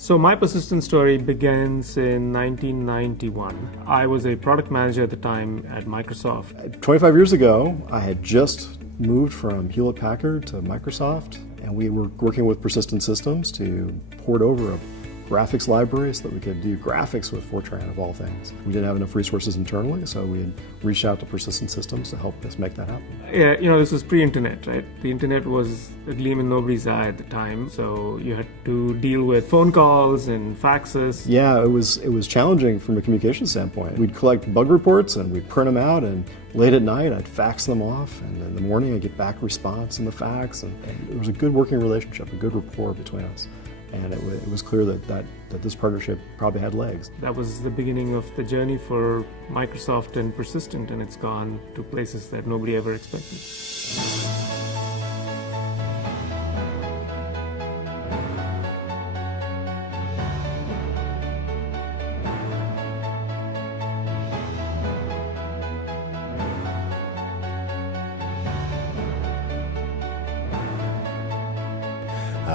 So my persistent story begins in 1991. I was a product manager at the time at Microsoft. 25 years ago, I had just moved from Hewlett-Packard to Microsoft, and we were working with persistent systems to port over a graphics library so that we could do graphics with Fortran of all things. We didn't have enough resources internally, so we had reached out to persistent systems to help us make that happen. Yeah, this was pre-internet, right? The internet was a gleam in nobody's eye at the time, so you had to deal with phone calls and faxes. Yeah, it was challenging from a communication standpoint. We'd collect bug reports and we'd print them out, and late at night I'd fax them off, and in the morning I'd get back response in the fax, and it was a good working relationship, a good rapport between us. And it was clear that this partnership probably had legs. That was the beginning of the journey for Microsoft and Persistent, and it's gone to places that nobody ever expected.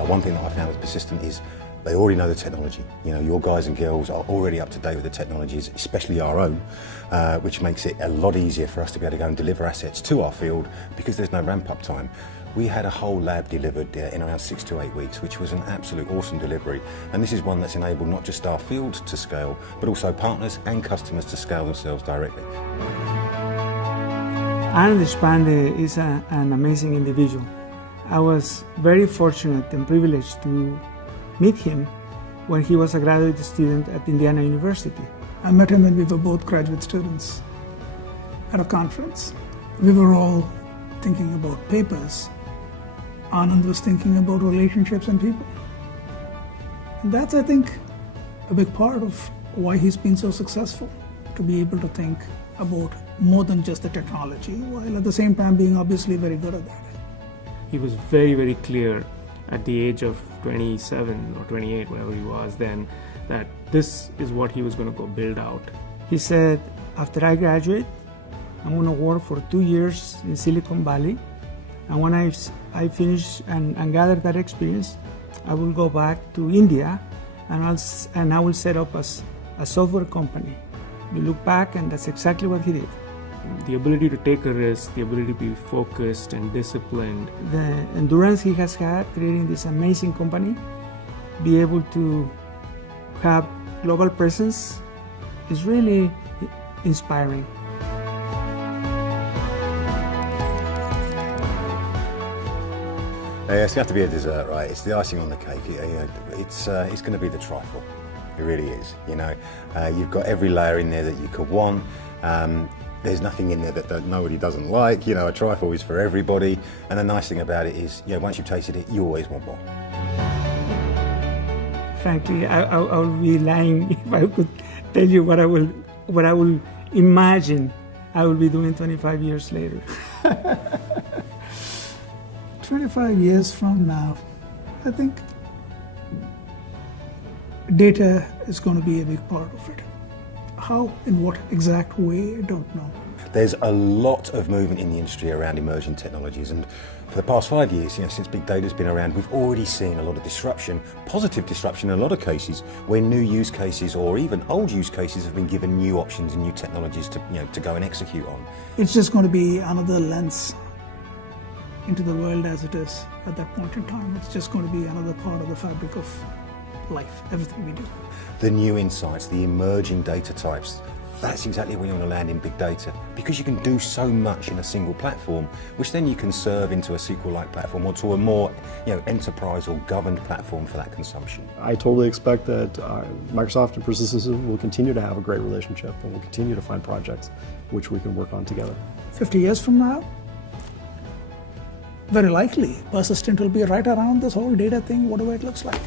One thing that I found with Persistent is they already know the technology. Your guys and girls are already up to date with the technologies, especially our own, which makes it a lot easier for us to be able to go and deliver assets to our field because there's no ramp-up time. We had a whole lab delivered in around 6 to 8 weeks, which was an absolute awesome delivery. And this is one that's enabled not just our field to scale, but also partners and customers to scale themselves directly. Anand Deshpande is an amazing individual. I was very fortunate and privileged to meet him when he was a graduate student at Indiana University. I met him when we were both graduate students at a conference. We were all thinking about papers. Anand was thinking about relationships and people. And that's, I think, a big part of why he's been so successful, to be able to think about more than just the technology, while at the same time being obviously very good at that. He was very, very clear at the age of 27 or 28, whatever he was then, that this is what he was going to go build out. He said, after I graduate, I'm going to work for 2 years in Silicon Valley, and when I finish and gather that experience, I will go back to India and I will set up a software company. We look back, and that's exactly what he did. The ability to take a risk, the ability to be focused and disciplined. The endurance he has had creating this amazing company, be able to have global presence, is really inspiring. It's going to have to be a dessert, right? It's the icing on the cake. It's going to be the trifle. It really is. You've got every layer in there that you could want. There's nothing in there that nobody doesn't like. A trifle is for everybody. And the nice thing about it is, once you've tasted it, you always want more. Frankly, I would be lying if I could tell you what I will imagine I will be doing 25 years later. 25 years from now, I think data is going to be a big part of it. How, in what exact way, I don't know. There's a lot of movement in the industry around emerging technologies, and for the past 5 years, since big data's been around, we've already seen a lot of disruption, positive disruption in a lot of cases, where new use cases or even old use cases have been given new options and new technologies to go and execute on. It's just going to be another lens into the world as it is at that point in time. It's just going to be another part of the fabric of life, everything we do. The new insights, the emerging data types, that's exactly where you want to land in big data, because you can do so much in a single platform, which then you can serve into a SQL-like platform or to a more enterprise or governed platform for that consumption. I totally expect that Microsoft and Persistent Systems will continue to have a great relationship, and we'll continue to find projects which we can work on together. 50 years from now, very likely, Persistent will be right around this whole data thing, whatever it looks like.